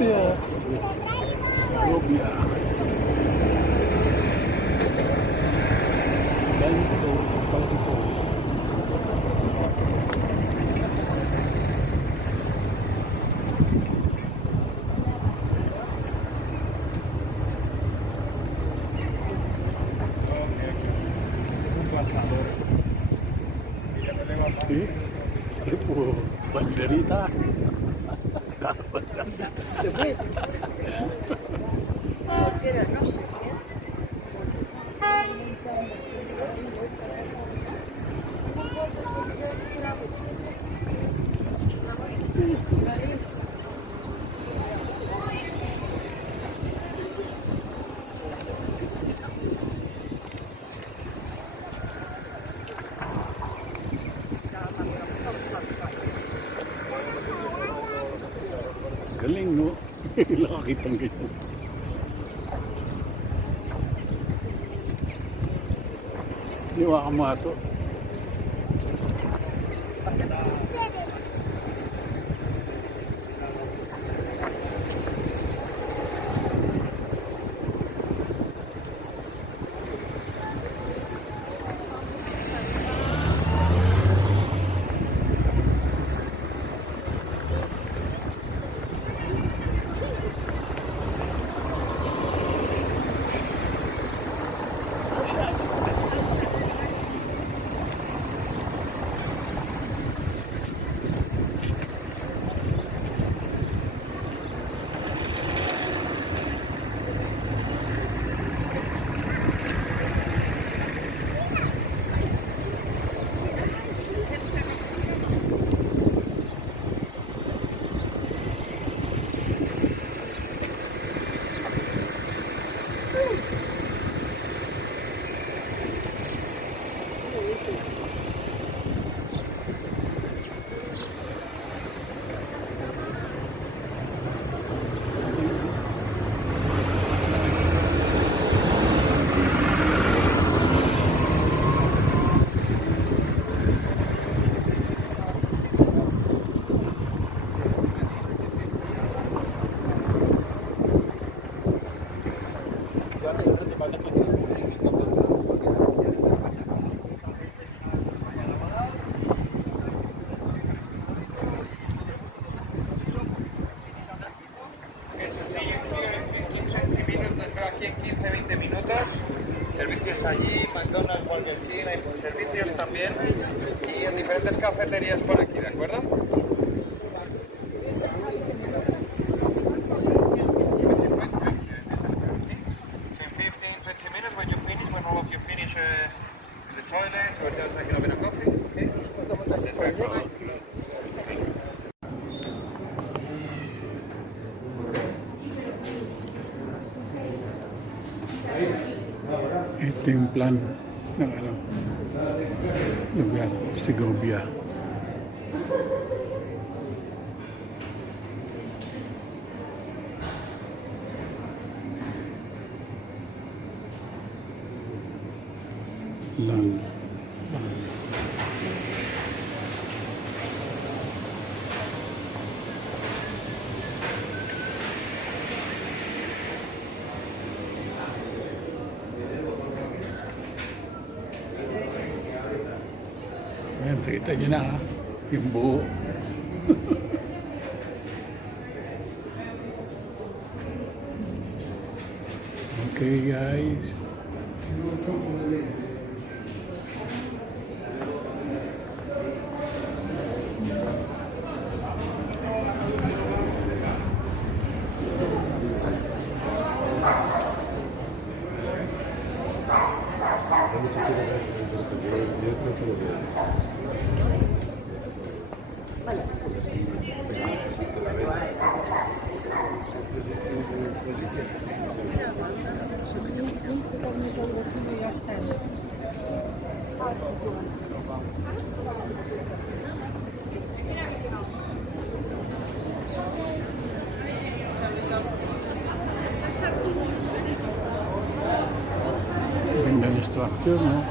Yeah. Segovia. Sí, banderita. No sé qué. Galing, no? Nakakitang ganyan. Di ba kamato? Aquí en 15-20 minutos, servicios allí, McDonald's, Burger King, hay servicios también y en diferentes cafeterías por aquí, ¿de acuerdo? In 15-20 minutes when you finish, when all of you finish in the toilet or just like having a coffee, okay? That's very cool. Ito yung plan ng lugar, Segovia. Land. Ayan, kita nyo na yung buo. Okay guys. Ganda ng structure, no?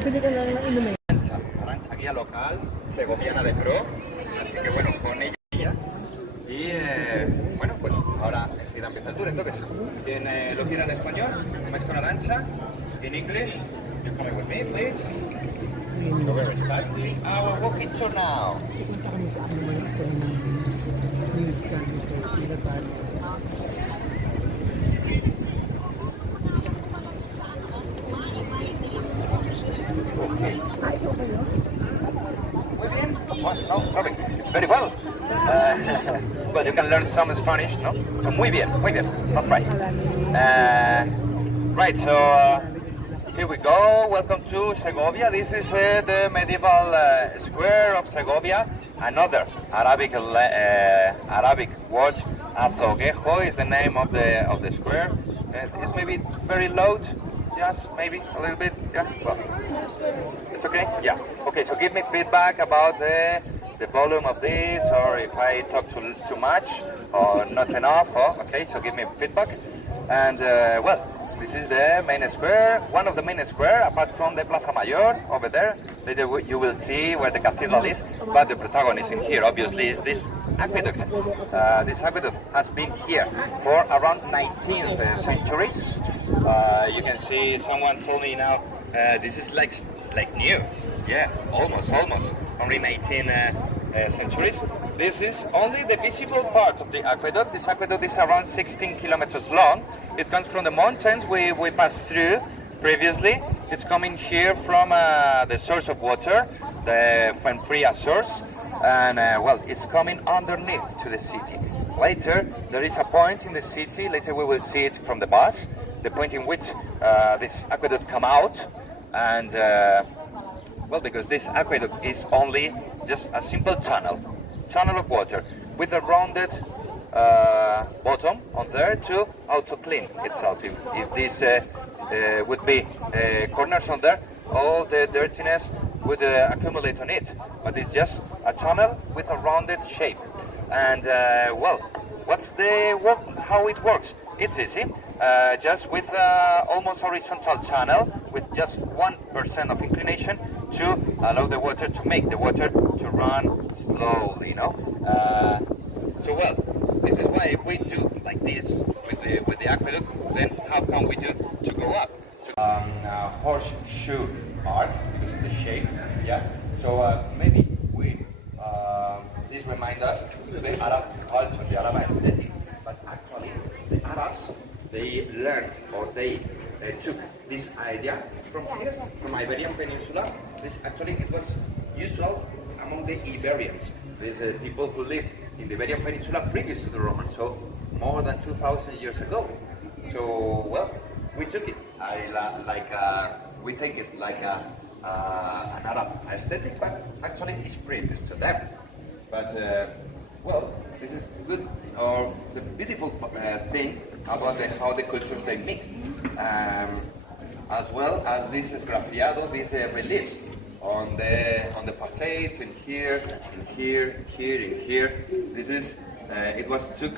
Arancha guía local, segoviana de pro, así que bueno, con ella. Y bueno, pues ahora enseguida empieza el tour. Entonces, quien lo quiera en español, vais con Arancha. In English, you come with me, please. So very exciting. Our walking tour now. Okay. Muy bien. No, sorry. Very well. Well, you can learn some Spanish, no? So muy bien. That's right. Right, so here we go. Welcome to Segovia. This is the medieval square of Segovia. Another Arabic word. Azoguejo is the name of the square. It's maybe very loud. Yes, maybe a little bit. Yeah. Well, it's okay. Yeah. Okay. So give me feedback about the volume of this, or if I talk too much or not enough. Oh, okay. So give me feedback. And well, this is the main square, one of the main square, apart from the Plaza Mayor over there. Later you will see where the cathedral is, but the protagonist in here, obviously, is this aqueduct. This aqueduct has been here for around 19th century. You can see someone told me now, this is like new. Yeah, almost, only 19th centuries. This is only the visible part of the aqueduct. This aqueduct is around 16 kilometers long. It comes from the mountains we passed through previously. It's coming here from the source of water, the Fuenfría source, and well, it's coming underneath to the city. Later, there is a point in the city, later we will see it from the bus, the point in which this aqueduct come out, and well, because this aqueduct is only just a simple tunnel of water with a rounded bottom on there to auto-clean itself. If this would be corners on there, all the dirtiness would accumulate on it. But it's just a tunnel with a rounded shape. And well, what's the work? How it works? It's easy. Just with almost horizontal channel with just 1% of inclination to allow the water to make the water to run slowly, you know. So well, this is why if we do like this with the aqueduct, then how can we do to go up? So, horseshoe arc, this is the shape, yeah. So maybe we this reminds us to the Arab culture, the Arab aesthetic, but actually the Arabs, they learned or they took this idea from here, from Iberian Peninsula. This actually it was usual among the Iberians. These people who lived in the Iberian Peninsula previous to the Romans, so more than 2,000 years ago. So well, we took it we take it like an Arab aesthetic, but actually it's previous to them. But well, this is good or the beautiful thing about how the cultures they mix, as well as this esgrafiado, these reliefs on the facades in here, in here, in here. This is it was took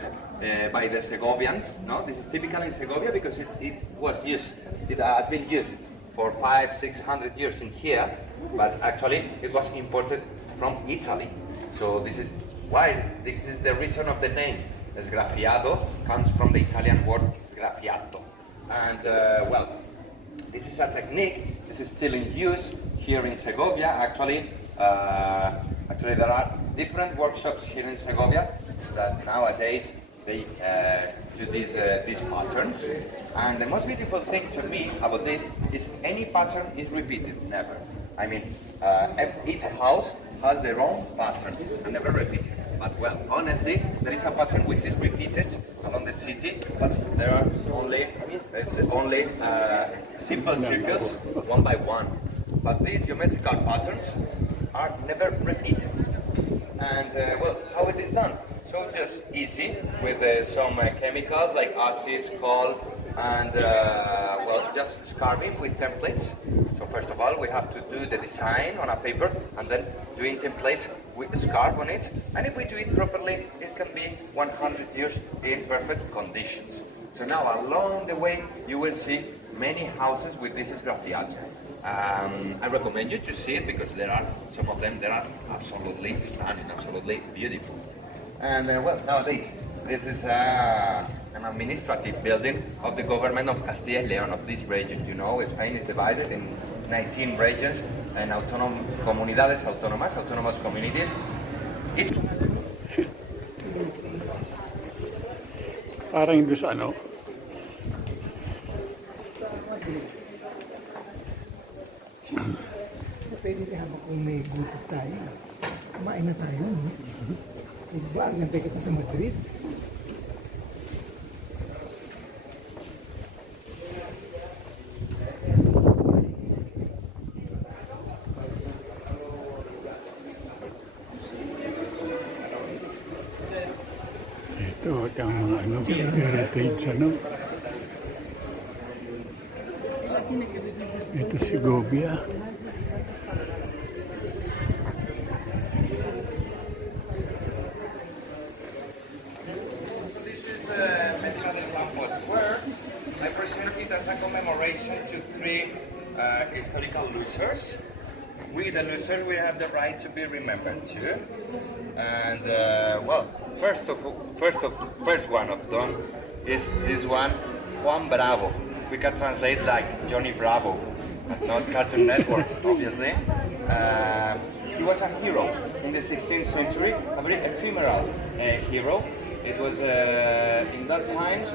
by the Segovians. No, this is typical in Segovia because it was used. It has been used for 500-600 years in here, but actually it was imported from Italy. So this is why this is the reason of the name. Esgrafiado comes from the Italian word sgrafiato, and well, this is a technique. This is still in use here in Segovia. Actually, there are different workshops here in Segovia that nowadays they do these patterns. And the most beautiful thing to me about this is any pattern is repeated, never. I mean, each house has their own pattern and never repeated. But well, honestly, there is a pattern which is repeated along the city, but there are only simple circles, one by one. But these geometrical patterns are never repeated. And well, how is it done? So just easy with some chemicals like acids, coal, and well, just carving with templates. So first of all, we have to do the design on a paper, and then doing templates with scarf on it. And if we do it properly, it can be 100 years in perfect conditions. So now along the way, you will see many houses with this esgrafiado. I recommend you to see it because there are some of them that are absolutely stunning, absolutely beautiful. And well, nowadays, this is an administrative building of the government of Castilla y León, of this region. You know, Spain is divided in 19 regions and comunidades autónomas, autonomous communities. Each Parang yung sa ano, Pwede ka habang kung may gutot tayo. Kumain na tayo. No? Diba, gantay ka pa sa Madrid. ito, ang mga ano, heritage ano. Ito Segovia. I present it as a commemoration to three historical losers. We, the losers, we have the right to be remembered too. And well, first one of them is this one, Juan Bravo. We can translate like Johnny Bravo, not Cartoon Network, obviously. He was a hero in the 16th century, a very ephemeral hero. It was in that times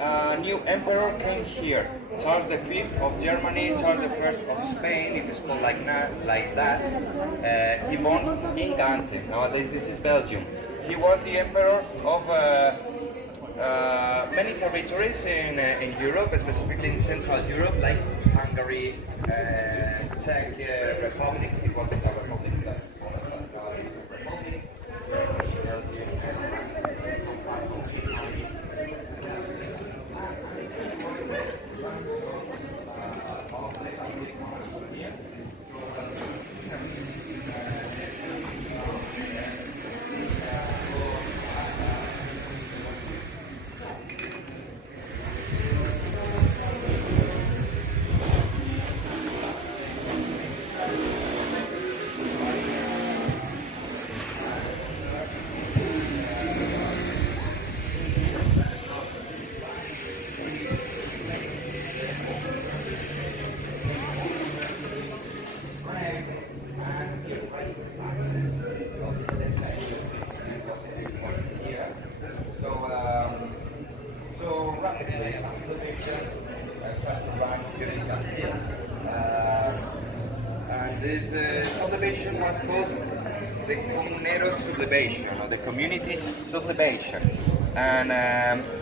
a new emperor came here. Charles V of Germany, Charles I of Spain, it is called like that. He born in Gantes. Nowadays this is Belgium. He was the emperor of many territories in Europe, specifically in Central Europe, like Hungary, Czech Republic. It was the Republic. And this sublimation was called the Comuneros sublimation, or the community sublimation. And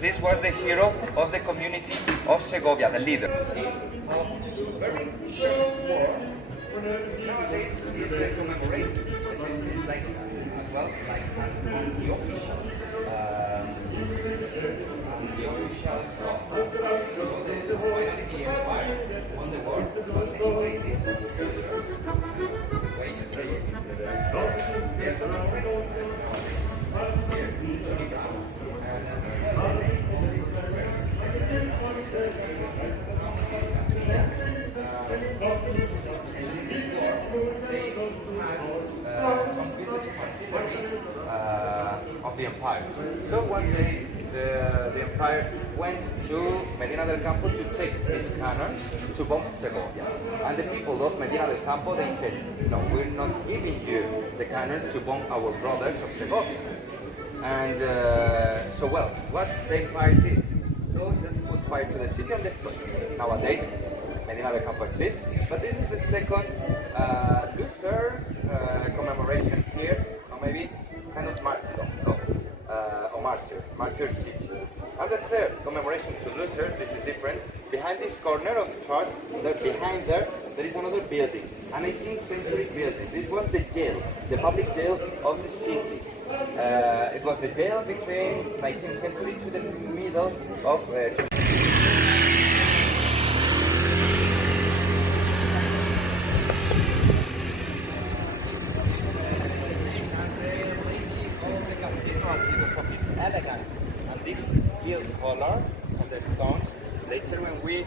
this was the hero of the community of Segovia, the leader. Very short war. Nowadays, it's commemorated. It's like, as well, like the official. The official so the finally empire on the world, but anyway, this way you say it. Of the empire. So one day the empire went to Medina del Campo to take his cannons to bomb Segovia. And the people of Medina del Campo, they said, no, we're not giving you the cannons to bomb our brothers of Segovia. And so, well, what the empire did? So just put fire to the city and destroy it. Nowadays, Medina del Campo exists, but this is the second, the third commemoration here, or maybe kind of martyrdom, no? Or martyr city. And the third commemoration to Luther, this is different. Behind this corner of the church, behind there is another building, a 19th century building. This was the jail, the public jail of the city. It was the jail between 19th century to the middle of elegant and deep gilt color on the stones. Later when we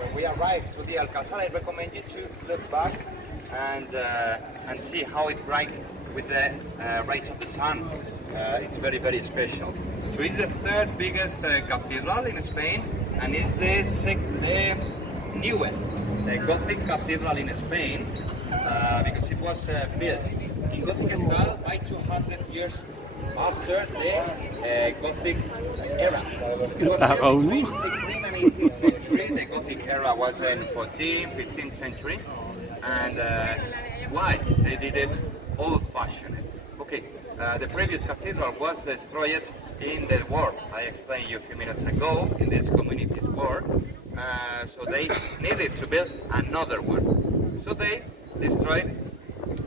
when we arrive to the Alcázar, I recommend you to look back and see how it bright with the rays of the sun. It's very, very special. So it's the third biggest cathedral in Spain, and it's the newest Gothic cathedral in Spain because it was built in Gothic style by 200 years after the Gothic era. It was built between 16th and 18th century. The Gothic era was in 14th, 15th century. And why? They did it old-fashioned. Okay, the previous cathedral was destroyed in the war. I explained you a few minutes ago, in this community's war. So they needed to build another one. So they destroyed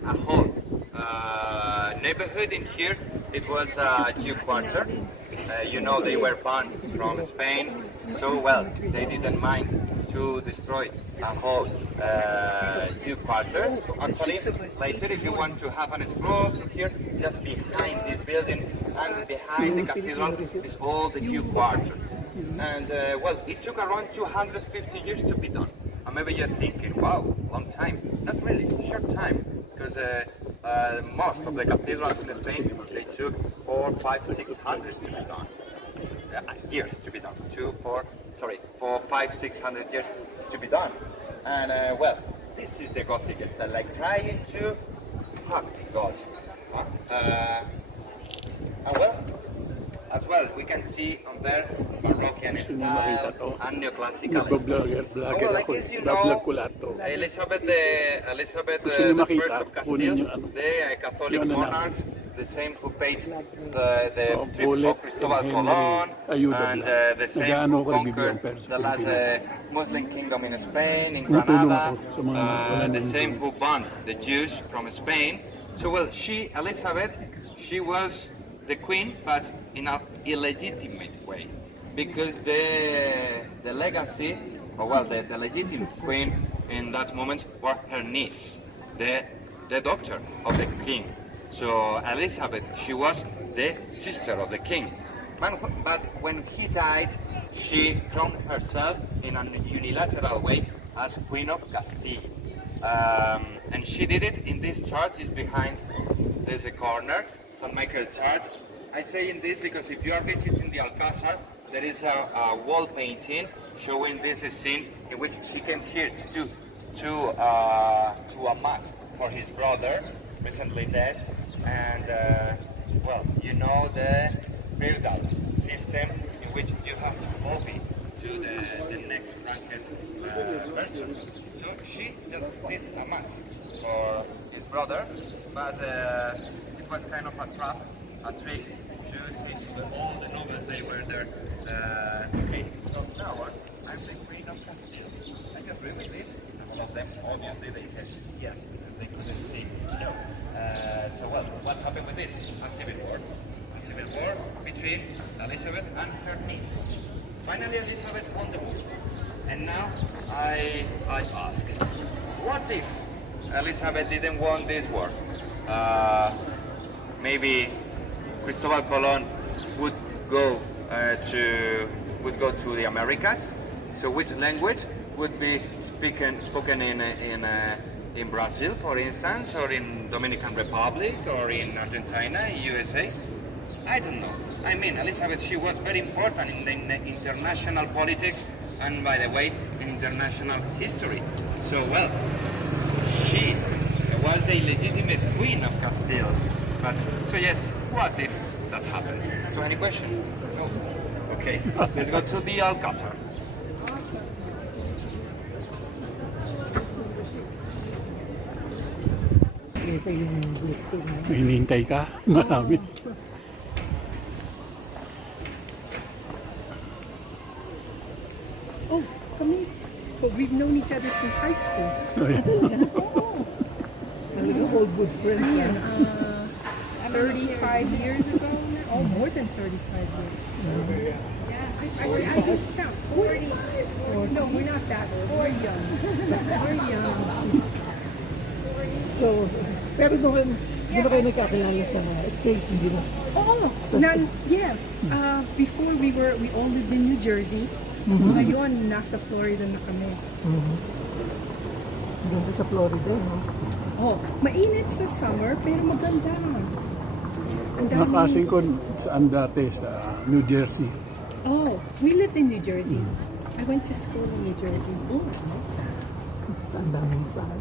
a whole neighborhood in here. It was a Jew quarter. You know, they were banned from Spain. So, well, they didn't mind to destroy a whole Jew quarter. So actually, later, if you want to have an explore through here, just behind this building and behind the cathedral is all the Jew quarter. And well, it took around 250 years to be done. And maybe you're thinking, wow, long time. Not really, short time. Because most of the cathedrals in Spain, they took 400, 500, 600 to be done. Years to be done. 4, 5, 600 years to be done. And well, this is the Gothic style, like trying to hug God. And well, we can see on there Baroque style and neoclassical style. Well, I guess you know Elizabeth the first of Castile, the Catholic monarchs, the same who paid the trip of Cristobal Colon, and the same who conquered the last Muslim kingdom in Spain, in Granada, the same who banned the Jews from Spain. So well, Elizabeth, she was the queen, but in an illegitimate way, because the legacy, or well, the legitimate queen in that moment were her niece, the daughter of the king. So Elizabeth, she was the sister of the king. But when he died, she crowned herself in a unilateral way as Queen of Castile. And she did it in this church, is behind, there's a corner, St. Michael Church. I say in this because if you are visiting the Alcázar, there is a wall painting showing this scene in which she came here to a mass for his brother, recently dead. And well, you know the feudal system in which you have to copy to the next bracket person. So she just did a mass for his brother, but it was kind of a trap, a trick to see all the nobles they were there. Okay, so now I'm the Queen of Castile. I can agree with this. All of them, obviously, they said yes, because they couldn't see. No. So well, what happened with this? A civil war. A civil war between Elizabeth and her niece. Finally, Elizabeth won the war. And now I ask, what if Elizabeth didn't win this war? Maybe Cristobal Colon would go to the Americas. So which language would be spoken in Brazil, for instance, or in Dominican Republic, or in Argentina, USA? I don't know. I mean, Elizabeth, she was very important in the international politics, and by the way, in international history. So, well, she was the legitimate queen of Castile. But, so yes, what if that happened? So any question? No? Okay, let's go to the Alcázar. Kesa yung buto na. May hinihintay ka? Marami. Oh, kami. But we've known each other since high school. Talaga all good friends. Ayan, 35 years ago. Oh, more than 35 years. Yeah, I used to count. 40. No, we're not that old. We're young. We're young. So, pero noon, di ba kayo nagkakilala sa mga States? Hindi na. Oh, yeah. Before we all lived in New Jersey, Ngayon, nasa Florida na kami. Ganda sa Florida, no? Oh, mainit sa summer, pero maganda. Ang dami- Nakasing ko saan dati sa New Jersey. Oh, we lived in New Jersey. I went to school in New Jersey. Saan daming saan.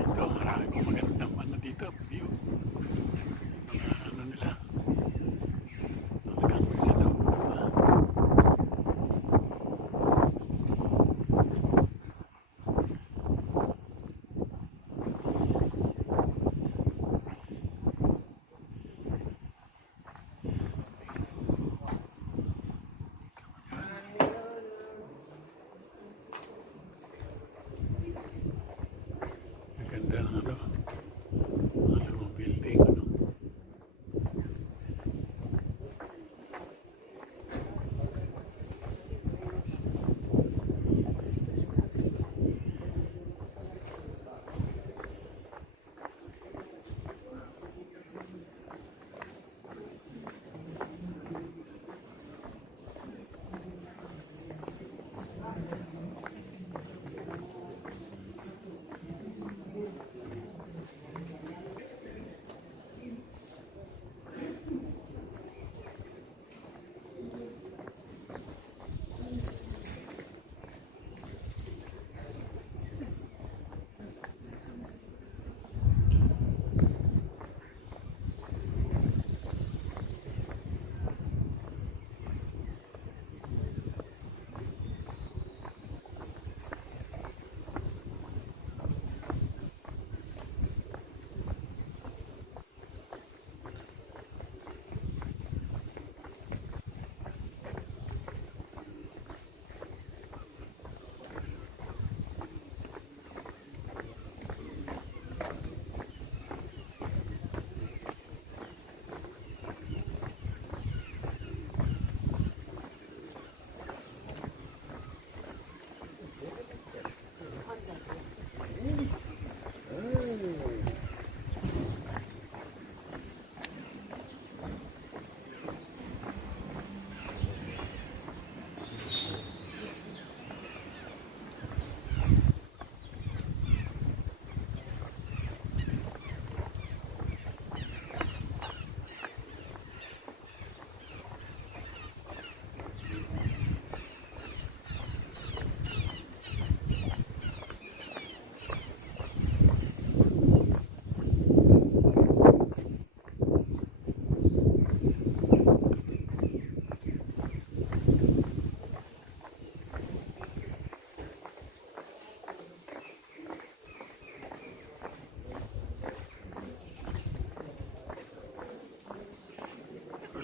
Ito, marami kong magandang ano dito, view. Mga ano nila. Talagang sinaw na pa. Ang ganda ng ano. Ano ang building, ano.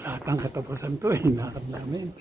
Lahat ang katapusan to, hinakap namin.